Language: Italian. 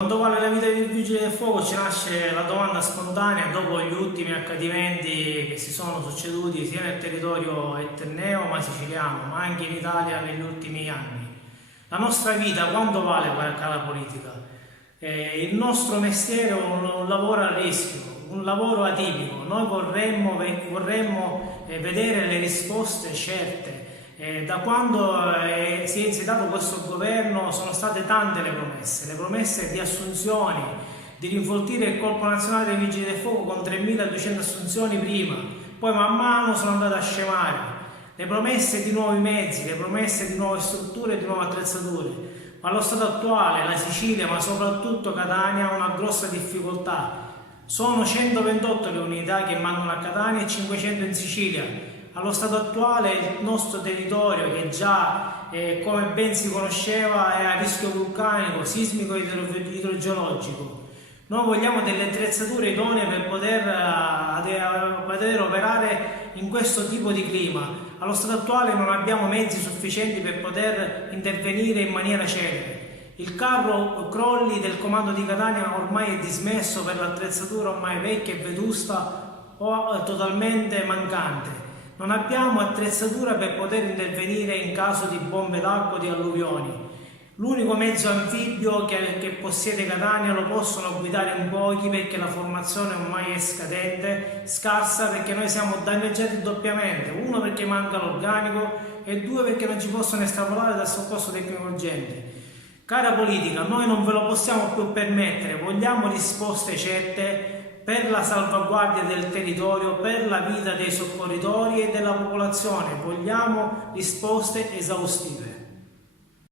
Quando vale la vita del vigile del fuoco ci nasce la domanda spontanea dopo gli ultimi accadimenti che si sono succeduti sia nel territorio etneo ma siciliano, ma anche in Italia negli ultimi anni. La nostra vita quanto vale cara politica? Il nostro mestiere è un lavoro a rischio, un lavoro atipico. Noi vorremmo vedere le risposte certe. Da quando si è insediato questo governo sono state tante le promesse di assunzioni, di rinfoltire il Corpo Nazionale dei Vigili del Fuoco con 3.200 assunzioni prima, poi man mano sono andate a scemare, le promesse di nuovi mezzi, le promesse di nuove strutture e di nuove attrezzature. Ma allo stato attuale la Sicilia, ma soprattutto Catania, ha una grossa difficoltà. Sono 128 le unità che mandano a Catania e 500 in Sicilia. Allo stato attuale il nostro territorio, che già come ben si conosceva è a rischio vulcanico, sismico e idrogeologico. Noi vogliamo delle attrezzature idonee per poter operare in questo tipo di clima. Allo stato attuale non abbiamo mezzi sufficienti per poter intervenire in maniera celere. Il carro crolli del comando di Catania ormai è dismesso per l'attrezzatura ormai vecchia e vetusta o totalmente mancante. Non abbiamo attrezzatura per poter intervenire in caso di bombe d'acqua o di alluvioni. L'unico mezzo anfibio che possiede Catania lo possono guidare in pochi perché la formazione ormai è scadente, scarsa, perché noi siamo danneggiati doppiamente. Uno perché manca l'organico e due perché non ci possono estrapolare dal soccorso tecnico urgente. Cara politica, noi non ve lo possiamo più permettere, vogliamo risposte certe per la salvaguardia del territorio, per la vita dei soccorritori e della popolazione. Vogliamo risposte esaustive.